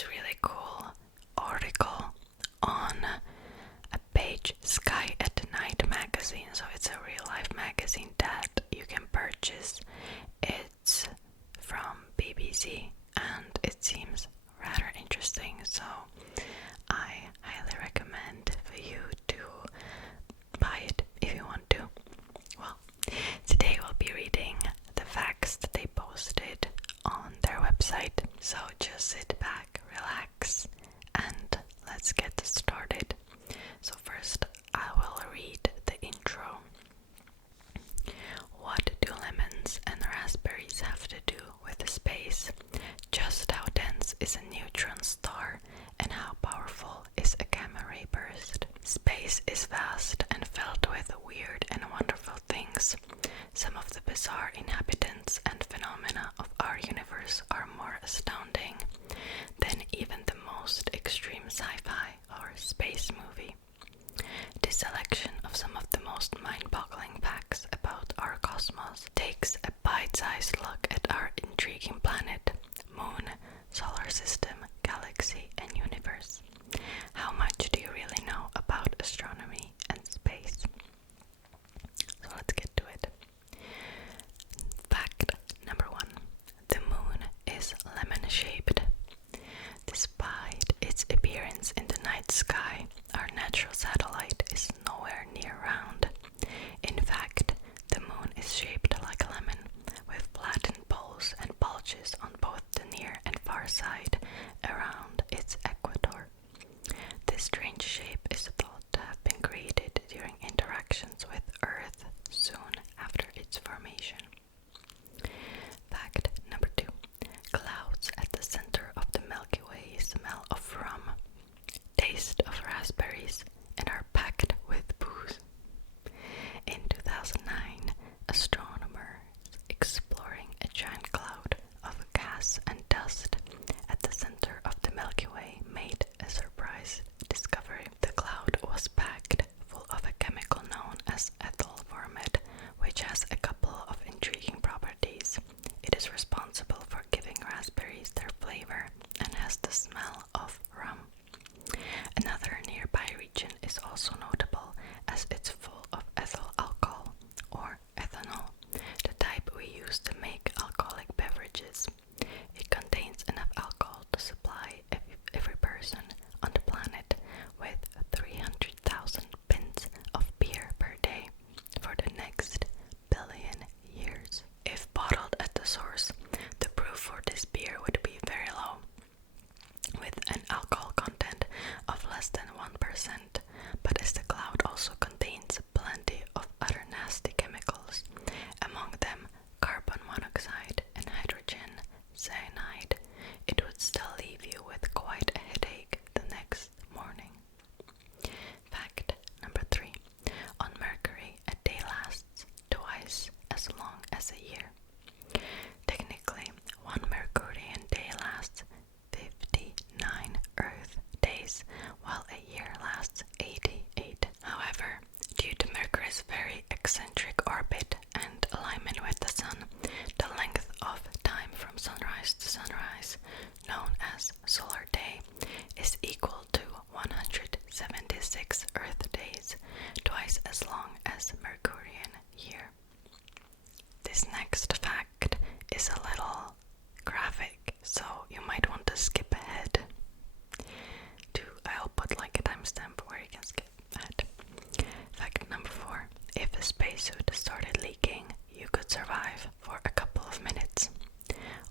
this really cool article on a page, Sky at Night magazine. So it's a real life magazine that you can purchase. It's from BBC and it seems rather interesting, so I highly recommend for you to buy it if you want to. Well, today we'll be reading the facts that they posted on their website, so just sit back, relax, and let's get started. So first I will read the intro. What do lemons and raspberries have to do with space? Just how dense is a neutron star, and how powerful is a gamma ray burst? Space is vast and filled with weird and wonderful things. Some of the bizarre inhabitants and phenomena of our universe are more astounding than even the most extreme sci-fi or space movie. This selection of some of the most mind-boggling facts about our cosmos takes a bite-sized look at our intriguing planet, moon, solar system, galaxy, and universe. How much do you really know about astronomy and space? So let's get to it. Fact number 1. The moon is lemon-shaped. Despite its appearance in the night sky, our natural satellite is nowhere near round. In fact, the moon is shaped like a lemon, with flattened poles and bulges on both the near and far side around its equator. This strange shape is thought to have been created during interactions with Earth soon after its formation. Fact number 2. Clouds at the center of the Milky Way smell of rum, taste of raspberries, and are packed with booze. In 2009, astronomers exploring a giant cloud of gas and dust at the center of the Milky Way made a surprise discovery. The cloud was packed full of a chemical known as ethyl formate, which has a couple of intriguing properties. It is responsible for giving raspberries their flavor and has the smell of rum. Another nearby region is also notable as it's full of ethyl alcohol, or ethanol, the type we use to make alcoholic beverages. It contains enough alcohol to supply every person on the planet with 300,000 pints of beer per day for the next billion years. If bottled at the source, the proof for this beer would be very low, with an alcohol content of less than 1%, but as the cloud also contains plenty of other nasty chemicals, among them carbon monoxide and hydrogen cyanide, it would still leave you with quite a headache the next morning. Fact number 3. On Mercury, a day lasts twice as long as a year. Technically, one Mercurian day lasts 59 Earth days, while a year lasts 88. However, due to Mercury's very eccentric orbit and alignment with the Sun, the length of time from sunrise to sunrise, known as solar day, is equal to 176 Earth days, twice as long as Mercurian year. This next fact is a little graphic, so you might want to skip ahead to, I'll put like a timestamp where you can skip ahead. Fact number 4. If a spacesuit started leaking, you could survive for a couple of minutes.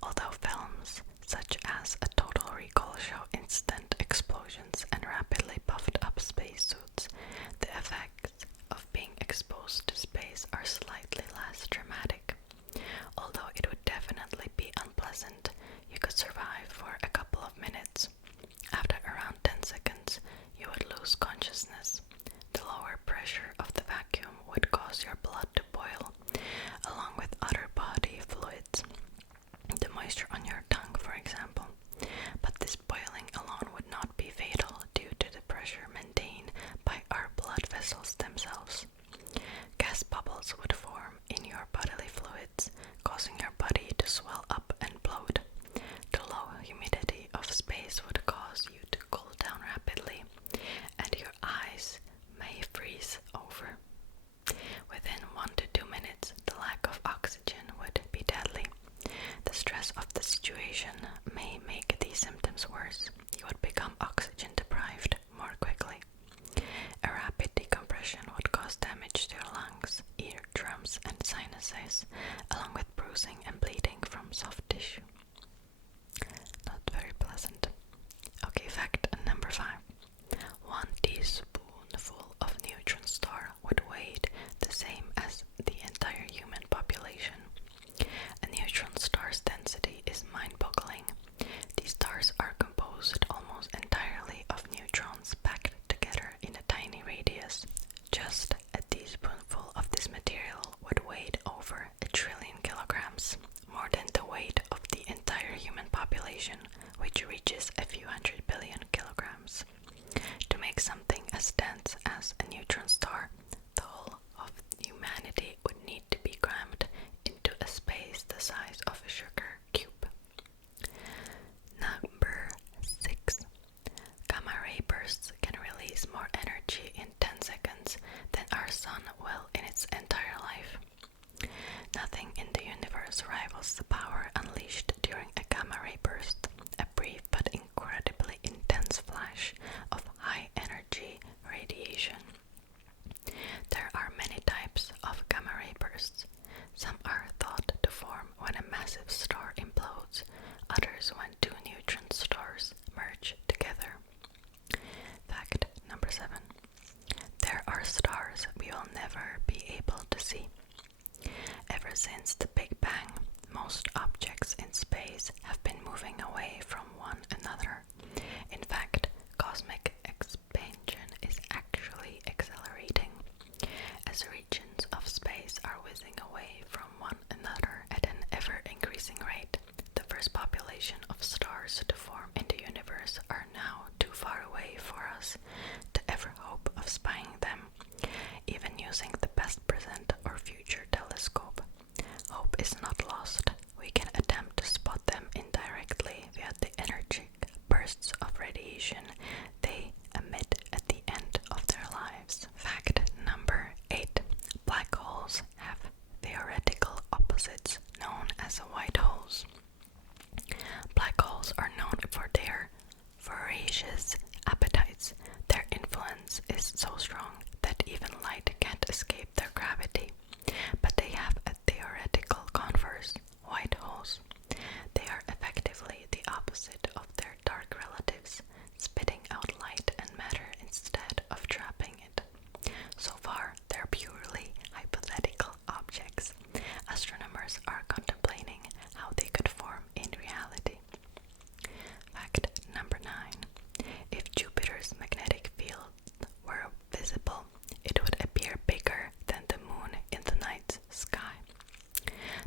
Although films such as A Total Recall show instant explosions and rapidly puffed up spacesuits, the effects of being exposed to space are slightly less dramatic. Although it would definitely be unpleasant, you could survive for a couple of minutes. After around 10 seconds, you would lose consciousness. The lower pressure of the vacuum would cause your blood to boil, along with other body fluids, the moisture on your tongue, for example. But this boiling alone would not be fatal due to the pressure maintained by our blood vessels themselves. Gas bubbles would form in your bodily fluids, causing your body to swell up and bloat. The low humidity of space would population, which reaches a few hundred billion kilograms. To make something as dense as a neutron star, the whole of humanity would need to be crammed into a space the size of a sugar cube. Number 6. Gamma ray bursts can release more energy in 10 seconds than our sun will in its entire life. Nothing in the universe rivals the power unleashed during a gamma ray burst, a brief but incredibly intense flash of high-energy radiation. There are many types of gamma ray bursts. Some are thought to form when a massive star implodes, others when two neutron stars merge together. Fact number 7. There are stars we will never be able to see. Ever since the Big Bang, most objects in space have been moving away from one another. In fact, cosmic expansion is actually accelerating, as regions of space are whizzing away from one another at an ever-increasing rate. The first population of stars to form in the universe are now too far away for us to ever hope of spying them, even using the best present or future telescope. Hope is not lost. We can attempt to spot them indirectly via the energetic bursts of radiation they emit at the end of their lives. Fact number 8. Black holes have theoretical opposites known as white holes. Black holes are known for their voracious appetites. Their influence is so strong that even light can't escape their gravity. But they have a theoretical converse, white holes. They are effectively the opposite of their dark relatives, spitting out light and matter instead of trapping it. So far, they're purely hypothetical objects. Astronomers are contemplating how they could form in reality. Fact number 9. If Jupiter's magnetic field were visible, it would appear bigger than the moon in the night sky.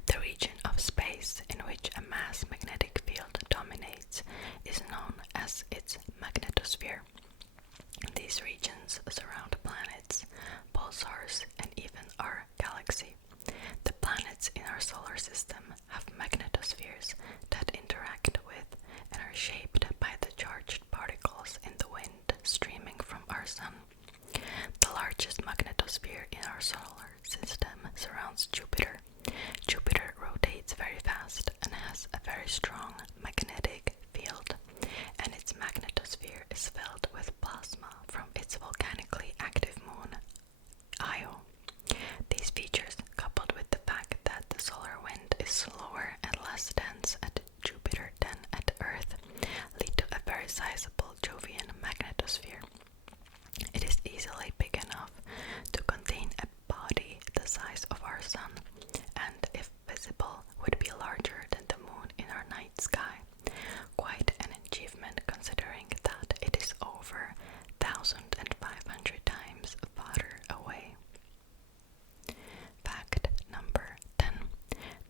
The region of space in which a mass magnetic field dominates is known as its magnetosphere. These regions surround planets, pulsars, and even our galaxy. The planets in our solar system have magnetospheres that interact with and are shaped by the charged particles in the wind streaming from our sun. The largest magnetosphere in our solar system surrounds Jupiter. Jupiter rotates very fast and has a very strong magnetic field, and its magnetosphere is filled with plasma from its volcanically active moon, Io. These features, coupled with the fact that the solar wind is slower and less dense at Jupiter than at Earth, lead to a very sizable Jovian magnetosphere. It is easily big enough to contain a body the size of our sun, and if visible, would be larger than the moon in our night sky. Quite an achievement considering that it is over 1,500 times farther away. Fact number 10.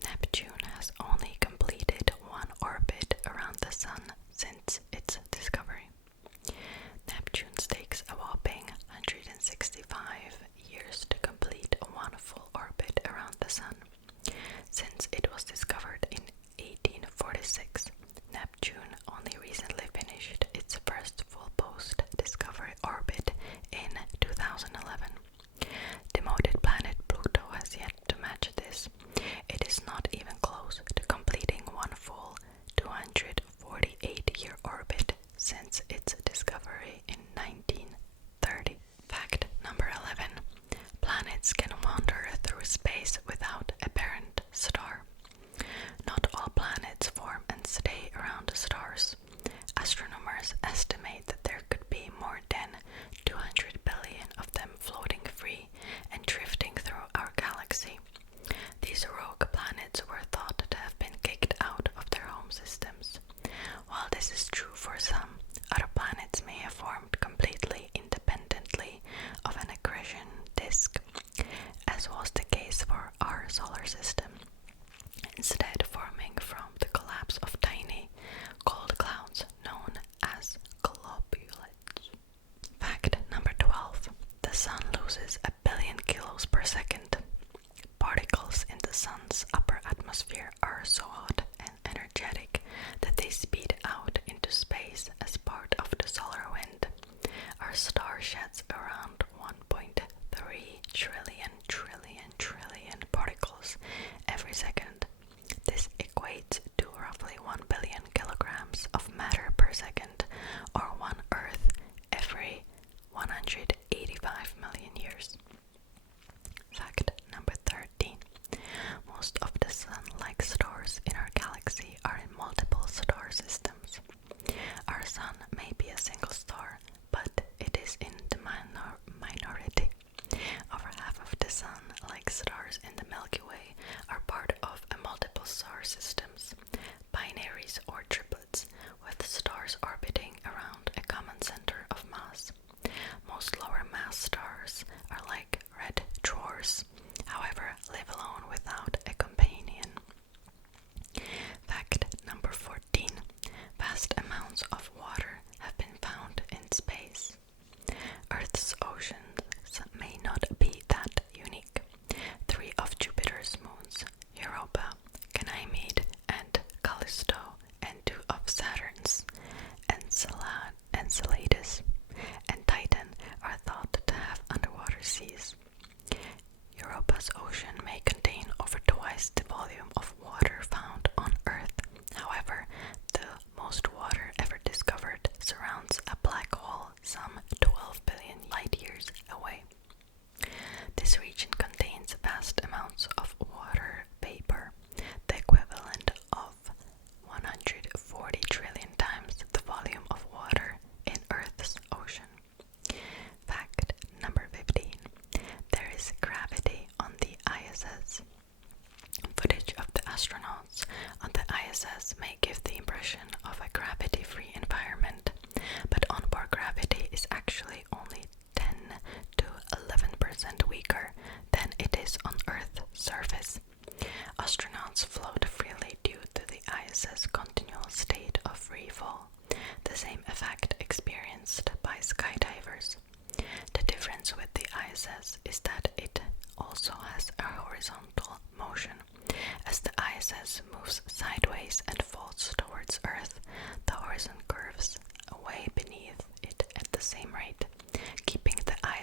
Neptune has only completed one orbit around the sun since its discovery. Neptune takes a whopping 165 years to complete one full orbit around the sun. Since it was discovered in 1846, Neptune only recently finished its first full post-discovery orbit in 2011. Demoted planet Pluto has yet to match this. It is not even close to completing one full 248-year orbit since its discovery in 1930. Fact number 11. Planets can wander through space without a parent star. Not all planets form and stay around stars. Astronomers estimate that there could be more than 200 billion of them floating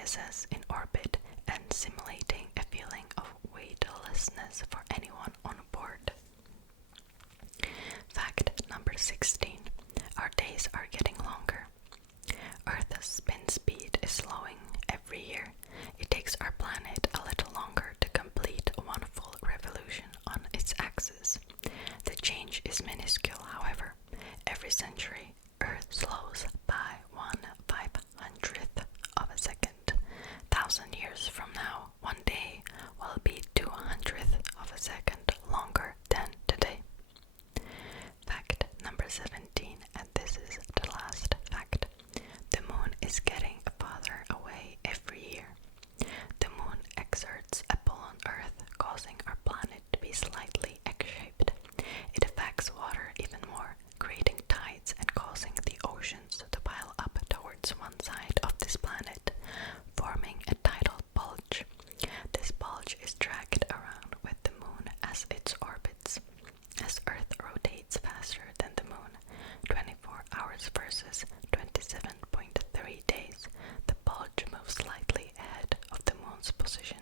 ISS in orbit and simulating a feeling of weightlessness for anyone on board. Fact number 16. Our days are getting longer. Earth's spin speed is slowing every year. It takes our planet a little longer to complete one full revolution on its axis. The change is minuscule, however. Every century, Earth slows by 1/500th of a second. 1,000 years from now, one day will be 200th of a second longer than today. Fact number 17, and this is the last fact. The moon is getting farther away every year. The moon exerts a pull on Earth, causing our planet to be slightly egg-shaped. It affects water even more, creating tides and causing the oceans to pile up towards one side of this planet, forming a tidal bulge. This bulge is dragged around with the moon as it orbits. As Earth rotates faster than the moon, 24 hours versus 27.3 days, the bulge moves slightly ahead of the moon's position